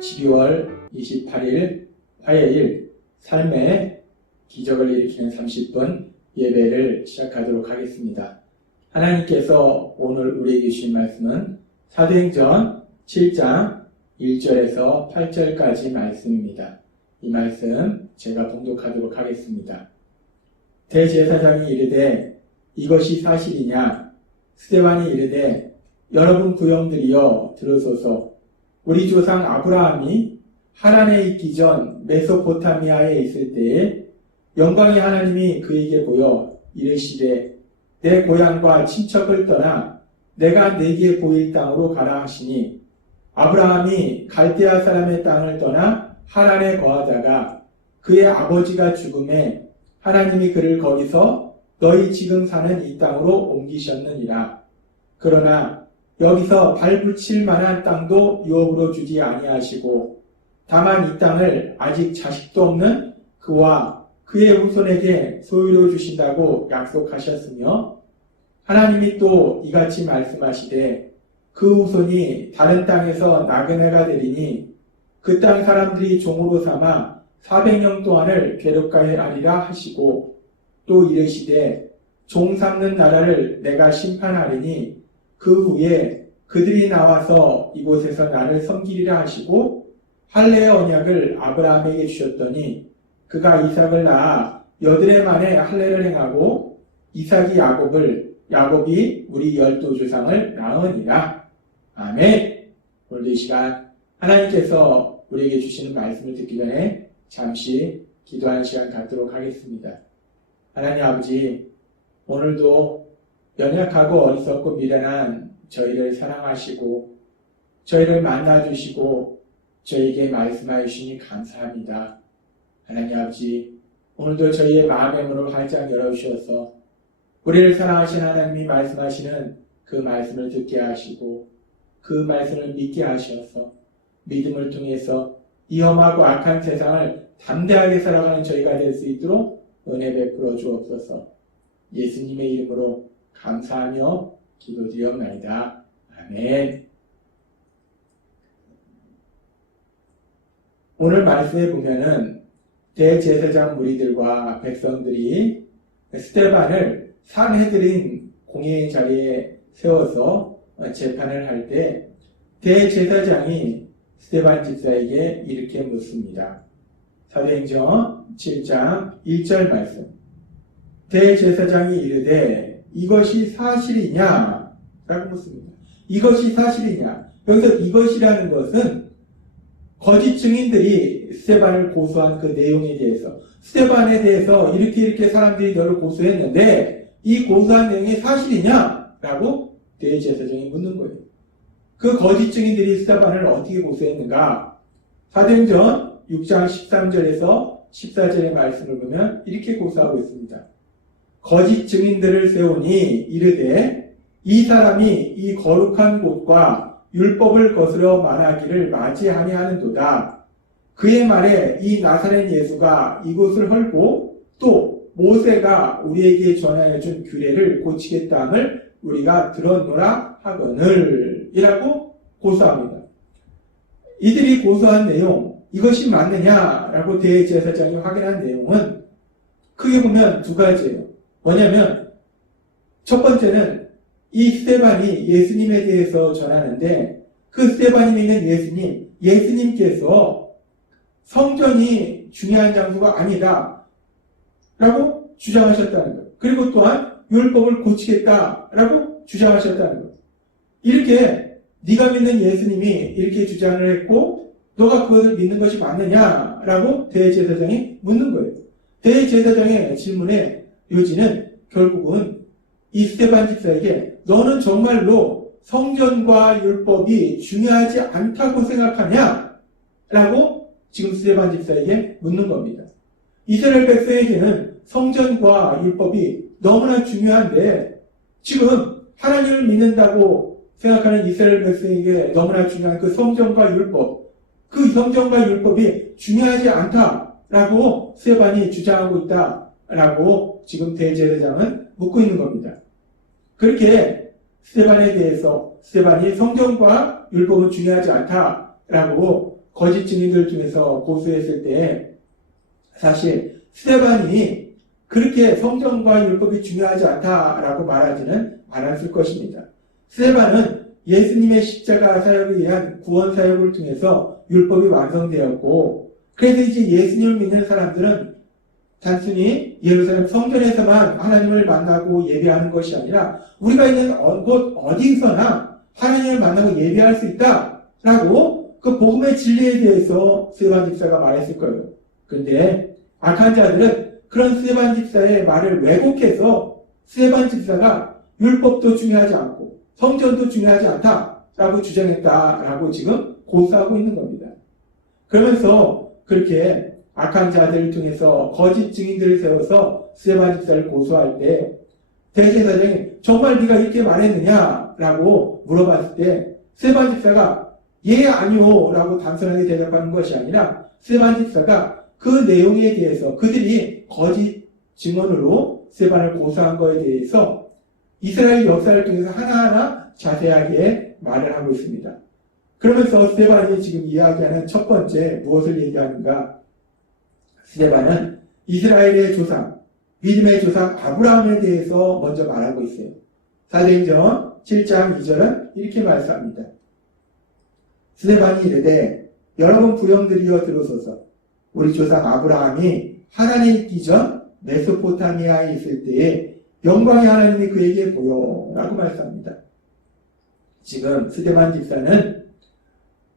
12월 28일 화요일 삶의 기적을 일으키는 30분 예배를 시작하도록 하겠습니다. 하나님께서 오늘 우리에게 주신 말씀은 사도행전 7장 1절에서 8절까지 말씀입니다. 이 말씀 제가 봉독하도록 하겠습니다. 대제사장이 이르되 이것이 사실이냐? 스데반이 이르되 여러분 구형들이여 들으소서. 우리 조상 아브라함이 하란에 있기 전 메소포타미아에 있을 때에 영광의 하나님이 그에게 보여 이르시되 내 고향과 친척을 떠나 내가 네게 보일 땅으로 가라 하시니 아브라함이 갈대아 사람의 땅을 떠나 하란에 거하다가 그의 아버지가 죽음에 하나님이 그를 거기서 너희 지금 사는 이 땅으로 옮기셨느니라. 그러나 여기서 발붙일 만한 땅도 유업으로 주지 아니하시고 다만 이 땅을 아직 자식도 없는 그와 그의 후손에게 소유로 주신다고 약속하셨으며 하나님이 또 이같이 말씀하시되 그 후손이 다른 땅에서 나그네가 되리니 그 땅 사람들이 종으로 삼아 400년 동안을 괴롭게 하리라 하시고 또 이르시되 종 삼는 나라를 내가 심판하리니 그 후에 그들이 나와서 이곳에서 나를 섬기리라 하시고 할례의 언약을 아브라함에게 주셨더니 그가 이삭을 낳아 여드레 만에 할례를 행하고 이삭이 야곱을 야곱이 우리 12조상을 낳으니라. 아멘. 오늘 이 시간 하나님께서 우리에게 주시는 말씀을 듣기 전에 잠시 기도하는 시간 갖도록 하겠습니다. 하나님 아버지, 오늘도 연약하고 어리석고 미련한 저희를 사랑하시고 저희를 만나주시고 저희에게 말씀하여 주시니 감사합니다. 하나님 아버지, 오늘도 저희의 마음의 문을 활짝 열어주셔서 우리를 사랑하신 하나님이 말씀하시는 그 말씀을 듣게 하시고 그 말씀을 믿게 하셔서 믿음을 통해서 이 험하고 악한 세상을 담대하게 살아가는 저희가 될 수 있도록 은혜 베풀어 주옵소서. 예수님의 이름으로 감사하며 기도드리옵나이다. 아멘. 오늘 말씀에 보면은 대제사장 무리들과 백성들이 스데반을 산헤드린 공회의 자리에 세워서 재판을 할 때 대제사장이 스데반 집사에게 이렇게 묻습니다. 사도행전 7장 1절 말씀. 대제사장이 이르되 이것이 사실이냐? 라고 묻습니다. 이것이 사실이냐? 여기서 이것이라는 것은 거짓 증인들이 스데반을 고소한 그 내용에 대해서 스데반에 대해서 이렇게 사람들이 너를 고소했는데 이 고소한 내용이 사실이냐? 라고 대제사장이 묻는 거예요. 그 거짓 증인들이 스데반을 어떻게 고소했는가? 사도행전 6장 13절에서 14절의 말씀을 보면 이렇게 고소하고 있습니다. 거짓 증인들을 세우니 이르되 이 사람이 이 거룩한 곳과 율법을 거스려 말하기를 맞이하니 하는도다. 그의 말에 이 나사렛 예수가 이곳을 헐고 또 모세가 우리에게 전하여 준 규례를 고치겠다 함을 우리가 들었노라 하거늘 이라고 고소합니다. 이들이 고소한 내용 이것이 맞느냐라고 대제사장이 확인한 내용은 크게 보면 두 가지예요. 뭐냐면 첫 번째는 이 스데반이 예수님에 대해서 전하는데 그 스데반이 있는 예수님께서 성전이 중요한 장소가 아니다 라고 주장하셨다는 것. 그리고 또한 율법을 고치겠다라고 주장하셨다는 것. 이렇게 네가 믿는 예수님이 이렇게 주장을 했고 너가 그것을 믿는 것이 맞느냐라고 대제사장이 묻는 거예요. 대제사장의 질문의 요지는 결국은 이 스데반 집사에게 너는 정말로 성전과 율법이 중요하지 않다고 생각하냐? 라고 지금 스데반 집사에게 묻는 겁니다. 이스라엘 백성에게는 성전과 율법이 너무나 중요한데 지금 하나님을 믿는다고 생각하는 이스라엘 백성에게 너무나 중요한 그 성전과 율법, 그 성전과 율법이 중요하지 않다라고 스데반이 주장하고 있다라고 지금 대제사장은 묻고 있는 겁니다. 그렇게 스데반에 대해서 스데반이 성경과 율법은 중요하지 않다라고 거짓 증인들 중에서 고소했을 때 사실 스데반이 그렇게 성경과 율법이 중요하지 않다라고 말하지는 않았을 것입니다. 스데반은 예수님의 십자가 사역에 의한 구원 사역을 통해서 율법이 완성되었고, 그래서 이제 예수님을 믿는 사람들은 단순히 예루살렘 성전에서만 하나님을 만나고 예배하는 것이 아니라 우리가 있는 곳 어디서나 하나님을 만나고 예배할 수 있다라고 그 복음의 진리에 대해서 스데반 집사가 말했을 거예요. 그런데 악한 자들은 그런 스데반 집사의 말을 왜곡해서 스데반 집사가 율법도 중요하지 않고 성전도 중요하지 않다라고 주장했다라고 지금 고소하고 있는 겁니다. 그러면서 그렇게 악한 자들을 통해서 거짓 증인들을 세워서 스데반 집사를 고소할 때 대제사장이 정말 네가 이렇게 말했느냐라고 물어봤을 때 스데반 집사가 예 아니요 라고 단순하게 대답하는 것이 아니라 스데반 집사가 그 내용에 대해서 그들이 거짓 증언으로 스데반을 고소한 것에 대해서 이스라엘 역사를 통해서 하나하나 자세하게 말을 하고 있습니다. 그러면서 스데반이 지금 이야기하는 첫 번째 무엇을 얘기하는가? 스데반은 이스라엘의 조상, 믿음의 조상 아브라함에 대해서 먼저 말하고 있어요. 사도행전 7장 2절은 이렇게 말씀합니다. 스데반이 이르되 여러분 부형들이여 들으소서. 우리 조상 아브라함이 하나님에 있기 전 메소포타미아에 있을 때에 영광의 하나님이 그에게 보여라고 말씀합니다. 지금 스데반 집사는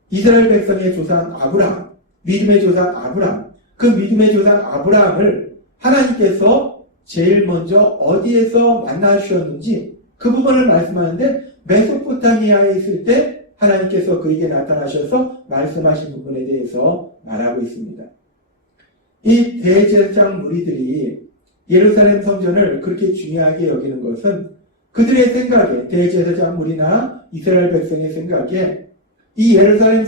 이스라엘 백성의 조상 아브라함, 믿음의 조상 아브라함, 그 믿음의 조상 아브라함을 하나님께서 제일 먼저 어디에서 만나주셨는지 그 부분을 말씀하는데 메소포타미아에 있을 때 하나님께서 그에게 나타나셔서 말씀하신 부분에 대해서 말하고 있습니다. 이 대제사장 무리들이 예루살렘 성전을 그렇게 중요하게 여기는 것은 그들의 생각에, 대제사장 무리나 이스라엘 백성의 생각에 이 예루살렘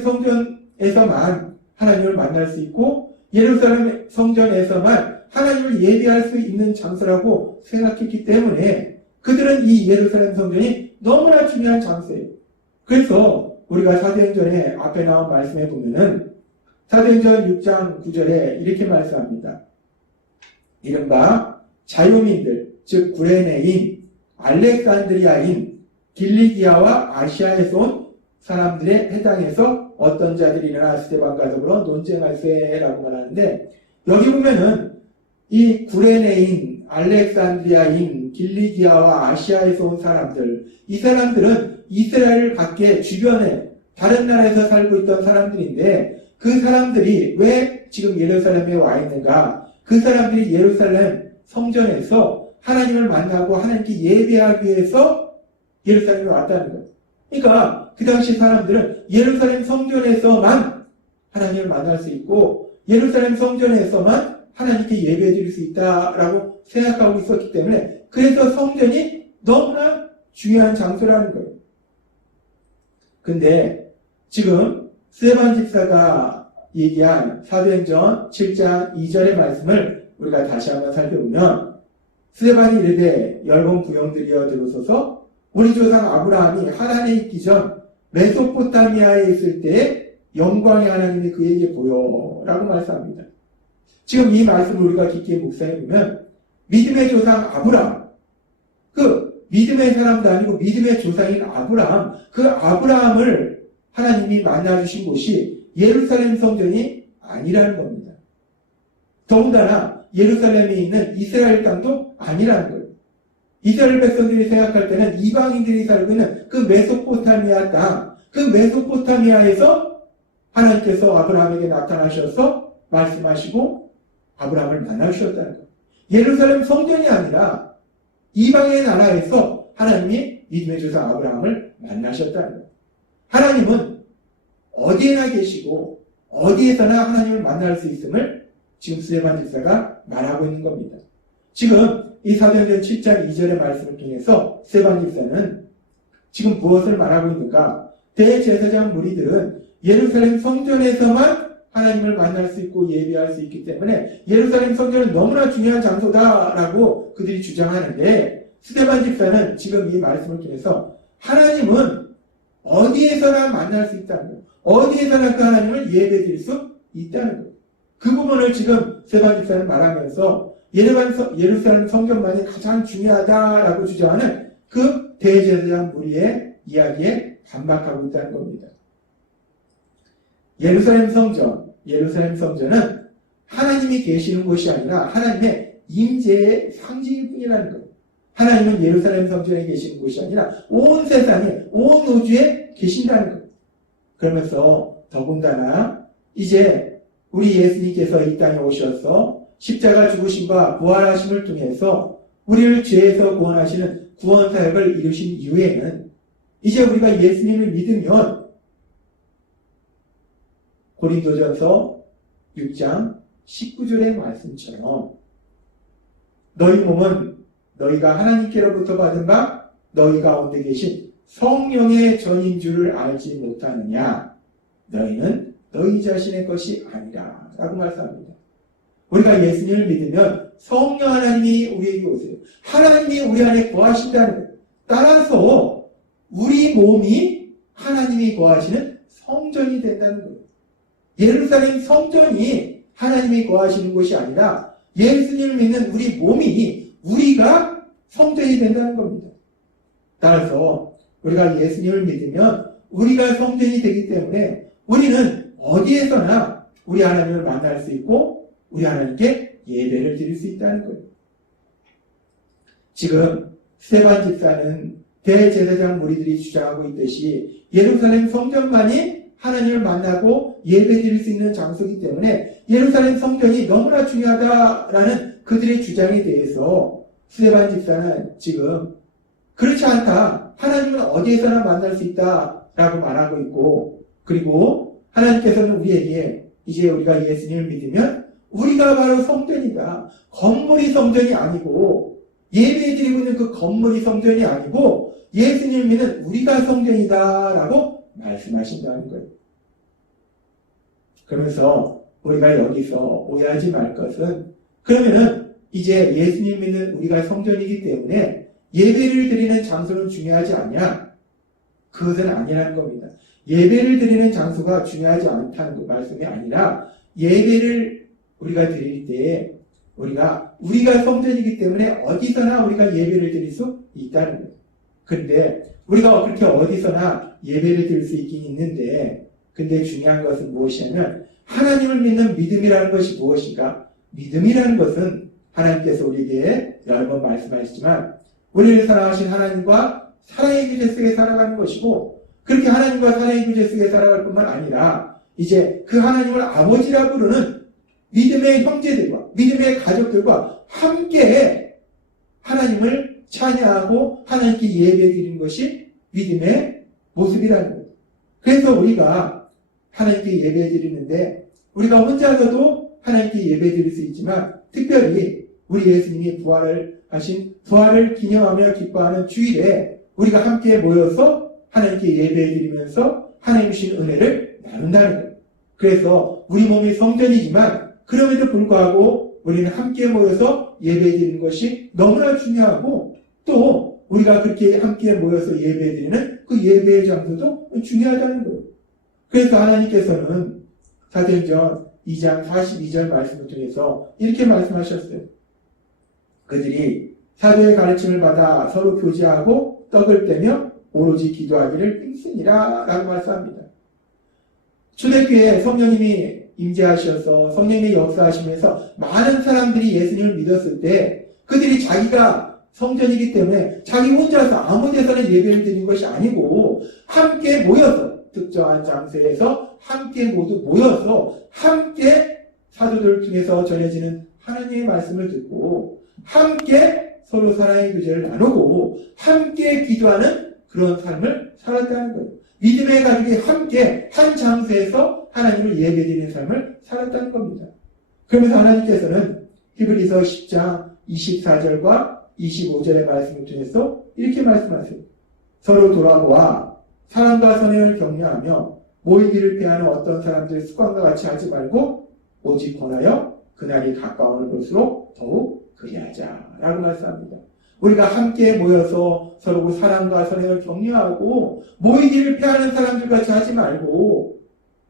성전에서만 하나님을 만날 수 있고 예루살렘 성전에서만 하나님을 예배할 수 있는 장소라고 생각했기 때문에 그들은 이 예루살렘 성전이 너무나 중요한 장소예요. 그래서 우리가 사도행전에 앞에 나온 말씀에 보면은 사도행전 6장 9절에 이렇게 말씀합니다. 이른바 자유민들, 즉 구레네인, 알렉산드리아인, 길리기아와 아시아에서 온 사람들의 해당해서 어떤 자들이 일어나 스데반과 더불어 논쟁할세라고 말하는데 여기 보면은 이 구레네인, 알렉산드리아인, 길리기아와 아시아에서 온 사람들, 이 사람들은 이스라엘 밖에 주변에 다른 나라에서 살고 있던 사람들인데 그 사람들이 왜 지금 예루살렘에 와 있는가? 그 사람들이 예루살렘 성전에서 하나님을 만나고 하나님께 예배하기 위해서 예루살렘에 왔다는 거예요. 그러니까 그 당시 사람들은 예루살렘 성전에서만 하나님을 만날 수 있고 예루살렘 성전에서만 하나님께 예배해 드릴 수 있다라고 생각하고 있었기 때문에 그래서 성전이 너무나 중요한 장소라는 거예요. 근데 지금 스데반 집사가 얘기한 사도행전 7장 2절의 말씀을 우리가 다시 한번 살펴보면 스데반이 이르되 여러분 부형들이여 들으소서. 우리 조상 아브라함이 하란에 있기 전 메소포타미아에 있을 때에 영광의 하나님이 그에게 보여라고 말씀합니다. 지금 이 말씀을 우리가 깊게 묵상해보면 믿음의 조상 아브라함, 그 믿음의 사람도 아니고 믿음의 조상인 아브라함, 그 아브라함을 하나님이 만나주신 곳이 예루살렘 성전이 아니라는 겁니다. 더군다나 예루살렘에 있는 이스라엘 땅도 아니라는 거예요. 이스라엘 백성들이 생각할 때는 이방인들이 살고 있는 그 메소포타미아 땅, 그 메소포타미아에서 하나님께서 아브라함에게 나타나셔서 말씀하시고 아브라함을 만나주셨다는 거예요. 예루살렘 성전이 아니라 이방의 나라에서 하나님이 믿음의 조상 아브라함을 만나셨다는 거예요. 하나님은 어디에나 계시고 어디에서나 하나님을 만날 수 있음을 지금 스데반 집사가 말하고 있는 겁니다. 지금 이 사도행전 7장 2절의 말씀을 통해서 스데반 집사는 지금 무엇을 말하고 있는가? 대제사장 무리들은 예루살렘 성전에서만 하나님을 만날 수 있고 예배할 수 있기 때문에 예루살렘 성전은 너무나 중요한 장소다라고 그들이 주장하는데 스데반 집사는 지금 이 말씀을 통해서 하나님은 어디에서나 만날 수 있다는 거예요. 어디에서나 그 하나님을 예배드릴 수 있다는 거예요. 그 부분을 지금 스데반 집사는 말하면서 예루살렘 성전만이 가장 중요하다라고 주장하는 그 대제사장 무리의 이야기에 반박하고 있다는 겁니다. 예루살렘 성전은 하나님이 계시는 곳이 아니라 하나님의 임재의 상징일 뿐이라는 거예요. 하나님은 예루살렘 성전에 계시는 곳이 아니라 온 세상에, 온 우주에 계신다는 거예요. 그러면서 더군다나 이제 우리 예수님께서 이 땅에 오셔서 십자가 죽으심과 부활하심을 통해서 우리를 죄에서 구원하시는 구원 사역을 이루신 이후에는 이제 우리가 예수님을 믿으면 고린도전서 6장 19절의 말씀처럼 너희 몸은 너희가 하나님께로부터 받은 바 너희 가운데 계신 성령의 전인 줄을 알지 못하느냐. 너희는 너희 자신의 것이 아니라 라고 말씀합니다. 우리가 예수님을 믿으면 성령 하나님이 우리에게 오세요. 하나님이 우리 안에 거하신다는 거예요. 따라서 우리 몸이 하나님이 거하시는 성전이 된다는 거예요. 예루살렘 성전이 하나님이 거하시는 곳이 아니라 예수님을 믿는 우리 몸이 우리가 성전이 된다는 겁니다. 따라서 우리가 예수님을 믿으면 우리가 성전이 되기 때문에 우리는 어디에서나 우리 하나님을 만날 수 있고 우리 하나님께 예배를 드릴 수 있다는 거예요. 지금 스데반 집사는 대제사장 무리들이 주장하고 있듯이 예루살렘 성전만이 하나님을 만나고 예배 드릴 수 있는 장소이기 때문에 예루살렘 성전이 너무나 중요하다라는 그들의 주장에 대해서 스데반 집사는 지금 그렇지 않다. 하나님은 어디에서나 만날 수 있다라고 말하고 있고, 그리고 하나님께서는 우리에게 이제 우리가 예수님을 믿으면 우리가 바로 성전이다. 건물이 성전이 아니고 예배드리고 있는 그 건물이 성전이 아니고 예수님을 믿는 우리가 성전이다라고 말씀하신다는 거예요. 그러면서 우리가 여기서 오해하지 말 것은 그러면은 이제 예수님 믿는 우리가 성전이기 때문에 예배를 드리는 장소는 중요하지 않냐? 그것은 아니라는 겁니다. 예배를 드리는 장소가 중요하지 않다는 그 말씀이 아니라 예배를 우리가 드릴 때 우리가 성전이기 때문에 어디서나 우리가 예배를 드릴 수 있다는 거예요. 그런데 우리가 그렇게 어디서나 예배를 드릴 수 있긴 있는데 근데 중요한 것은 무엇이냐면 하나님을 믿는 믿음이라는 것이 무엇인가? 믿음이라는 것은 하나님께서 우리에게 여러 번 말씀하시지만 우리를 사랑하신 하나님과 사랑의 교제 속에 살아가는 것이고 그렇게 하나님과 사랑의 교제 속에 살아갈 뿐만 아니라 이제 그 하나님을 아버지라 부르는 믿음의 형제들과 믿음의 가족들과 함께 하나님을 찬양하고 하나님께 예배드리는 것이 믿음의 모습이라는 거예요. 그래서 우리가 하나님께 예배드리는데 우리가 혼자서도 하나님께 예배드릴 수 있지만 특별히 우리 예수님이 부활을 기념하며 기뻐하는 주일에 우리가 함께 모여서 하나님께 예배드리면서 하나님 주신 은혜를 나눈다는 거예요. 그래서 우리 몸이 성전이지만 그럼에도 불구하고 우리는 함께 모여서 예배드리는 것이 너무나 중요하고 또 우리가 그렇게 함께 모여서 예배드리는 그 예배의 장소도 중요하다는 거예요. 그래서 하나님께서는 사도행전 2장 42절 말씀을 통해서 이렇게 말씀하셨어요. 그들이 사도의 가르침을 받아 서로 교제하고 떡을 떼며 오로지 기도하기를 힘쓰니라 라고 말씀합니다. 초대교회에 성령님이 임재하셔서 성령님이 역사하시면서 많은 사람들이 예수님을 믿었을 때 그들이 자기가 성전이기 때문에 자기 혼자서 아무 데서나 예배를 드리는 것이 아니고 함께 모여서 특정한 장소에서 함께 모두 모여서 함께 사도들을 통해서 전해지는 하나님의 말씀을 듣고 함께 서로 사랑의 교제를 나누고 함께 기도하는 그런 삶을 살았다는 거예요. 믿음의 가족이 함께 한 장소에서 하나님을 예배드리는 삶을 살았다는 겁니다. 그러면서 하나님께서는 히브리서 10장 24절과 25절의 말씀을 통해서 이렇게 말씀하세요. 서로 돌아보아 사랑과 선행을 격려하며 모이기를 피하는 어떤 사람들의 습관과 같이 하지 말고 오직 권하여 그날이 가까움을 볼수록 더욱 그리하자라고 말씀합니다. 우리가 함께 모여서 서로 사랑과 선행을 격려하고 모이기를 피하는 사람들 같이 하지 말고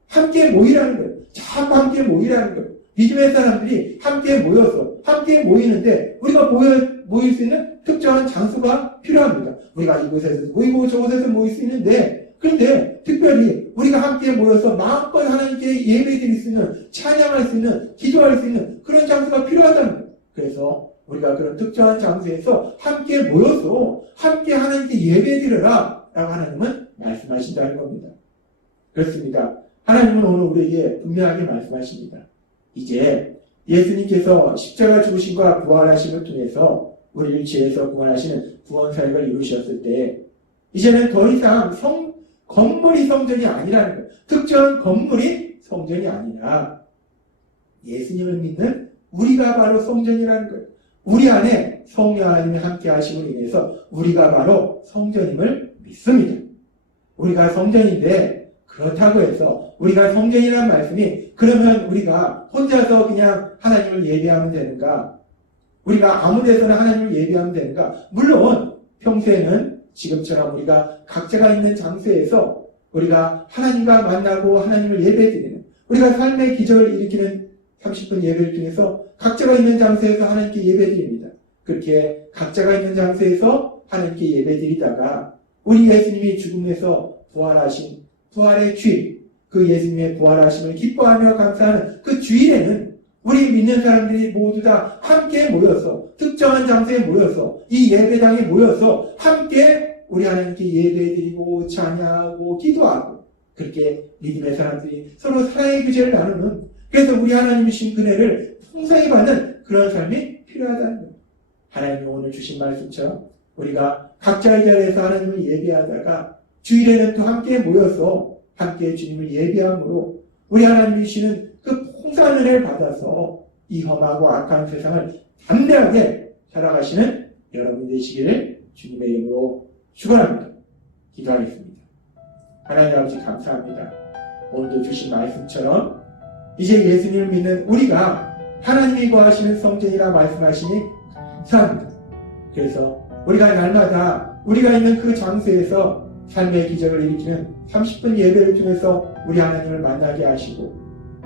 함께 모이라는 거예요. 자꾸 함께 모이라는 거예요. 믿음의 사람들이 함께 모여서 함께 모이는데 우리가 모일 수 있는 특정한 장소가 필요합니다. 우리가 이곳에서 모이고 저곳에서 모일 수 있는데, 그런데 특별히 우리가 함께 모여서 마음껏 하나님께 예배드릴 수 있는, 찬양할 수 있는, 기도할 수 있는 그런 장소가 필요하다는 거예요. 그래서 우리가 그런 특정한 장소에서 함께 모여서 함께 하나님께 예배드려라 라고 하나님은 말씀하신다는 겁니다. 그렇습니다. 하나님은 오늘 우리에게 분명하게 말씀하십니다. 이제 예수님께서 십자가 죽으심과 부활하심을 통해서 우리를 죄에서 구원하시는 구원사역을 이루셨을 때 이제는 더 이상 건물이 성전이 아니라는 거예요. 특정한 건물이 성전이 아니라 예수님을 믿는 우리가 바로 성전이라는 거예요. 우리 안에 성령 하나님이 함께 하심으로 인해서 우리가 바로 성전임을 믿습니다. 우리가 성전인데 그렇다고 해서 우리가 성전이라는 말씀이 그러면 우리가 혼자서 그냥 하나님을 예배하면 되는가? 우리가 아무 데서나 하나님을 예배하면 되는가? 물론 평소에는 지금처럼 우리가 각자가 있는 장소에서 우리가 하나님과 만나고 하나님을 예배드리는, 우리가 삶의 기적을 일으키는 30분 예배를 통해서 각자가 있는 장소에서 하나님께 예배드립니다. 그렇게 각자가 있는 장소에서 하나님께 예배드리다가 우리 예수님이 죽음에서 부활하신 부활의 주일, 그 예수님의 부활하심을 기뻐하며 감사하는 그 주일에는 우리 믿는 사람들이 모두 다 함께 모여서 특정한 장소에 모여서 이 예배당에 모여서 함께 우리 하나님께 예배드리고 찬양하고 기도하고 그렇게 믿음의 사람들이 서로 사랑의 교제를 나누는, 그래서 우리 하나님이 주신 은혜를 풍성히 받는 그런 삶이 필요하다는 겁니다. 하나님이 오늘 주신 말씀처럼 우리가 각자의 자리에서 하나님을 예배하다가 주일에는 또 함께 모여서 함께 주님을 예배함으로 우리 하나님이 주시는 그 풍성한 은혜를 받아서 이 험하고 악한 세상을 담대하게 살아가시는 여러분 되시기를 주님의 이름으로 축원합니다. 기도하겠습니다. 하나님 아버지 감사합니다. 오늘도 주신 말씀처럼 이제 예수님을 믿는 우리가 하나님이 거하시는 성전이라 말씀하시니 감사합니다. 그래서 우리가 날마다 우리가 있는 그 장소에서 삶의 기적을 일으키는 30분 예배를 통해서 우리 하나님을 만나게 하시고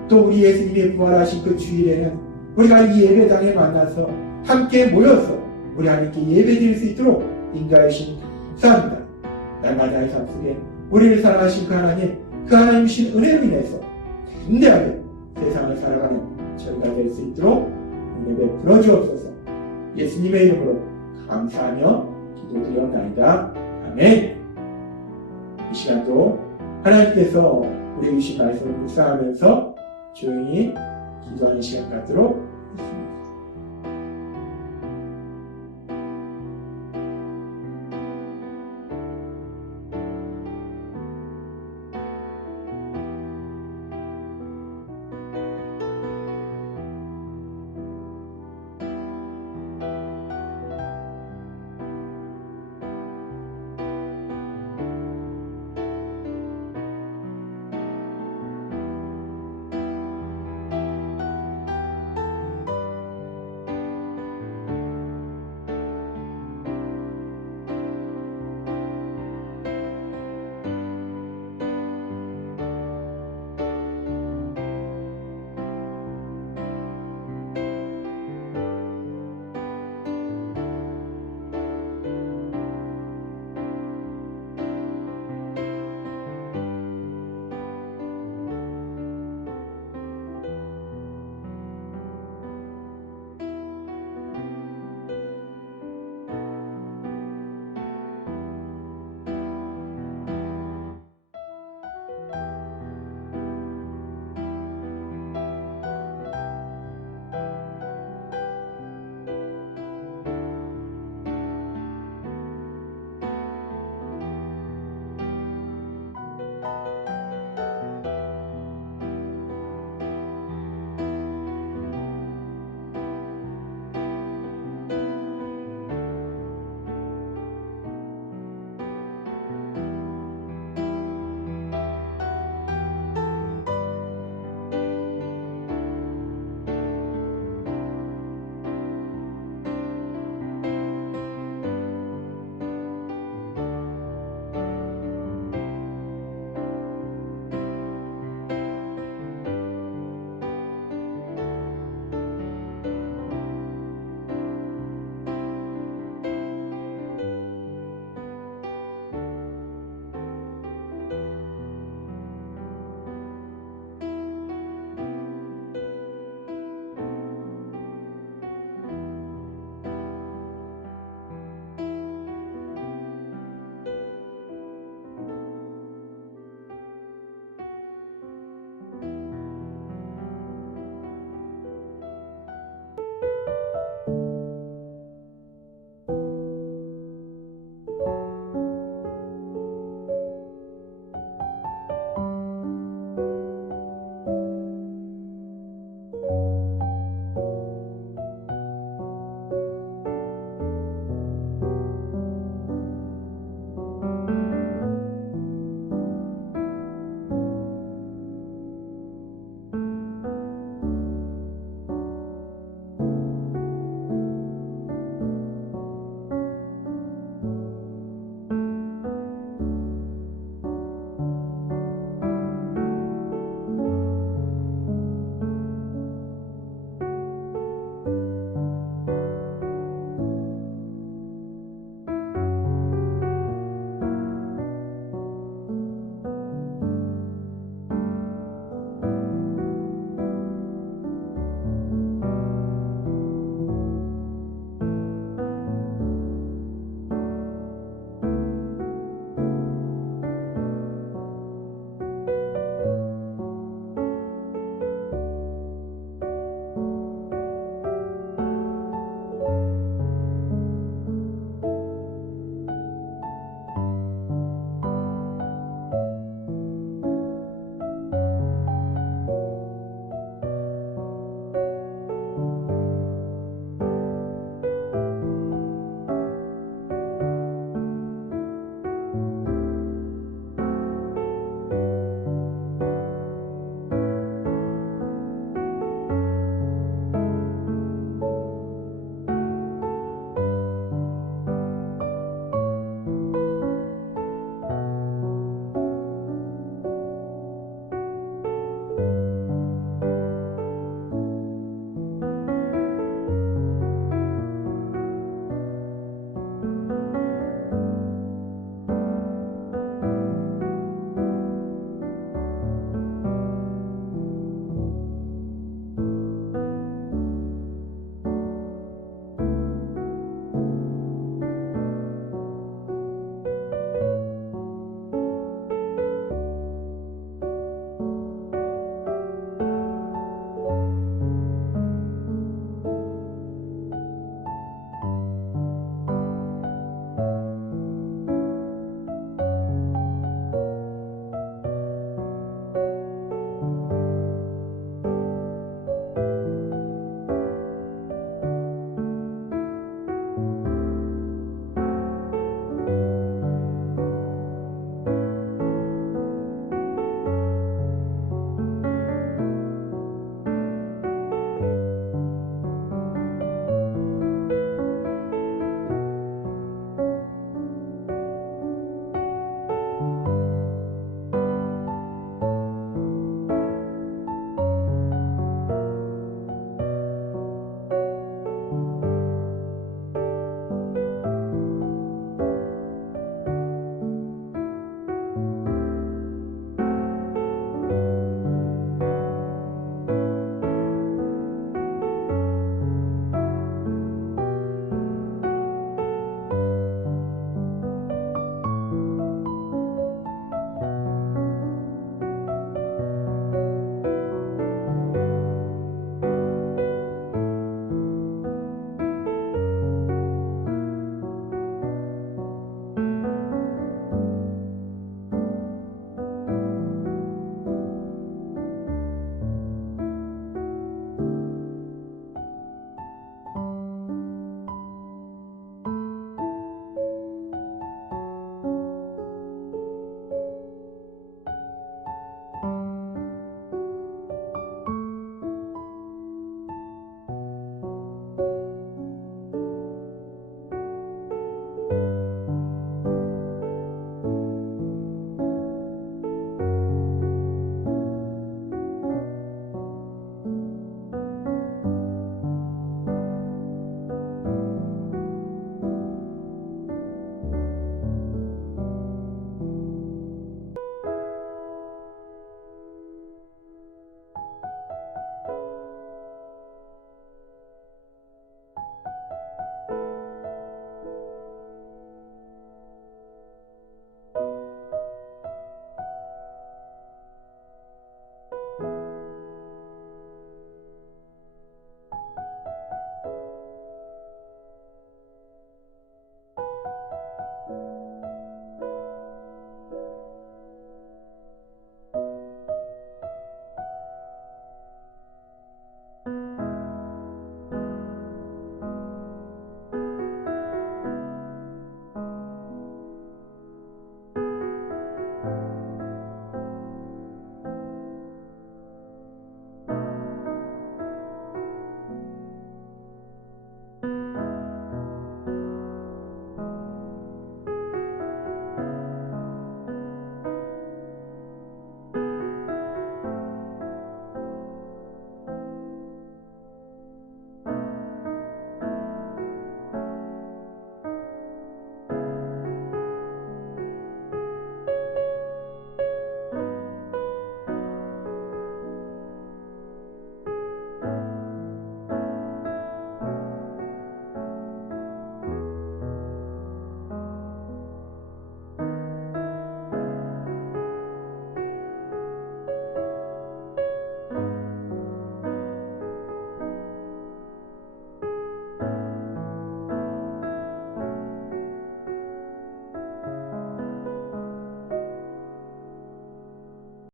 또 우리 예수님이 부활하신 그 주일에는 우리가 이 예배당에 만나서 함께 모여서 우리 하나님께 예배드릴 수 있도록 인도하여 주신 감사합니다. 날마다의 삶 속에 우리를 사랑하신 그 하나님 주신 은혜로 인해서 담대하게 세상을 살아가는 저희가 될 수 있도록 은혜 베풀어 주옵소서. 예수님의 이름으로 감사하며 기도드렸나이다. 아멘. 이 시간도 하나님께서 우리 주신 말씀을 묵상하면서 조용히 기도하는 시간 갖도록 하겠습니다.